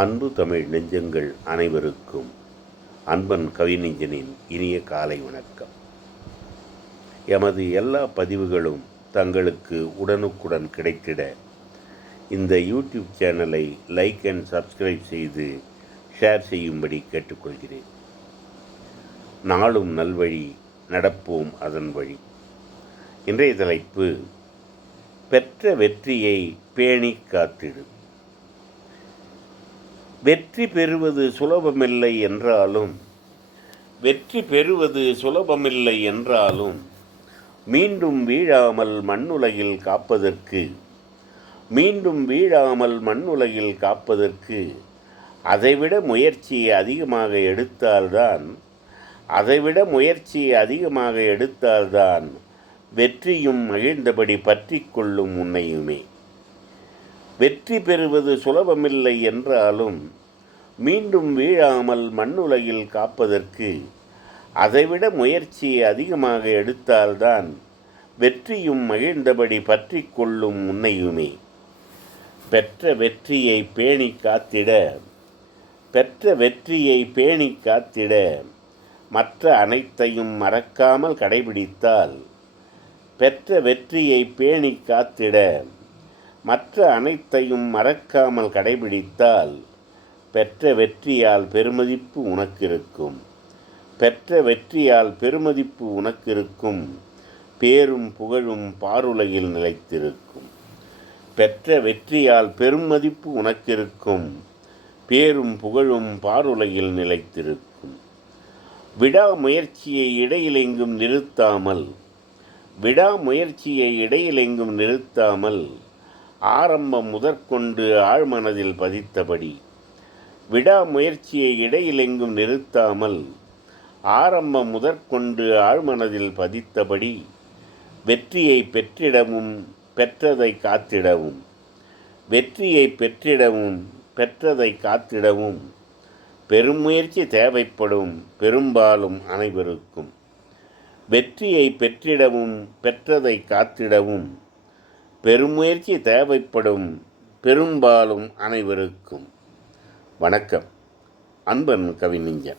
அன்பு தமிழ் நெஞ்சங்கள் அனைவருக்கும் அன்பன் கவிநெஞ்சனின் இனிய காலை வணக்கம். எமது எல்லா பதிவுகளும் தங்களுக்கு உடனுக்குடன் கிடைத்திட இந்த யூடியூப் சேனலை லைக் அண்ட் சப்ஸ்கிரைப் செய்து ஷேர் செய்யும்படி கேட்டுக்கொள்கிறேன். நாளும் நல்வழி நடப்போம் அதன் வழி. இன்றைய தலைப்பு பெற்ற வெற்றியை பேணி காத்திடு. வெற்றி பெறுவது சுலபமில்லை என்றாலும் வெற்றி பெறுவது சுலபமில்லை என்றாலும் மீண்டும் வீழாமல் மண்ணுலகில் காப்பதற்கு மீண்டும் வீழாமல் மண்ணுலகில் காப்பதற்கு அதைவிட முயற்சியை அதிகமாக எடுத்தால்தான் அதைவிட முயற்சியை அதிகமாக எடுத்தால்தான் வெற்றியும் மகிழ்ந்தபடி பற்றி கொள்ளும் உன்னையுமே வெற்றி பெறுவது சுலபமில்லை என்றாலும் மீண்டும் வீழாமல் மண்ணுலகில் காப்பதற்கு அதைவிட முயற்சியை அதிகமாக எடுத்தால்தான் வெற்றியும் மகிழ்ந்தபடி பற்றி கொள்ளும் முன்னையுமே பெற்ற வெற்றியை பேணி காத்திட பெற்ற வெற்றியை பேணி காத்திட மற்ற அனைத்தையும் மறக்காமல் கடைபிடித்தால் பெற்ற வெற்றியை பேணி காத்திட மற்ற அனைத்தையும் மறக்காமல் கடைபிடித்தால் பெற்ற வெற்றியால் பெருமதிப்பு உனக்கிருக்கும். பெற்ற வெற்றியால் பெருமதிப்பு உனக்கிருக்கும். பேரும் புகழும் பாருலகில் நிலைத்திருக்கும். பெற்ற வெற்றியால் பெருமதிப்பு உனக்கிருக்கும். பேரும் புகழும் பாருலகில் நிலைத்திருக்கும். விடாமுயற்சியை இடையிலெங்கும் நிறுத்தாமல் விடாமுயற்சியை இடையிலெங்கும் நிறுத்தாமல் ஆரம்பம் முதற்கொண்டு ஆழ்மனதில் பதித்தபடி விடாமுயற்சியை இடையிலெங்கும் நிறுத்தாமல் ஆரம்பம் முதற்கொண்டு ஆழ்மனதில் பதித்தபடி வெற்றியை பெற்றிடவும் பெற்றதை காத்திடவும் வெற்றியை பெற்றிடவும் பெற்றதை காத்திடவும் பெருமுயற்சி தேவைப்படும் பெரும்பாலும் அனைவருக்கும். வெற்றியை பெற்றிடவும் பெற்றதை காத்திடவும் பெருமுயற்சி தேவைப்படும் பெரும்பாலும் அனைவருக்கும் வணக்கம். அன்பன் கவிஞன்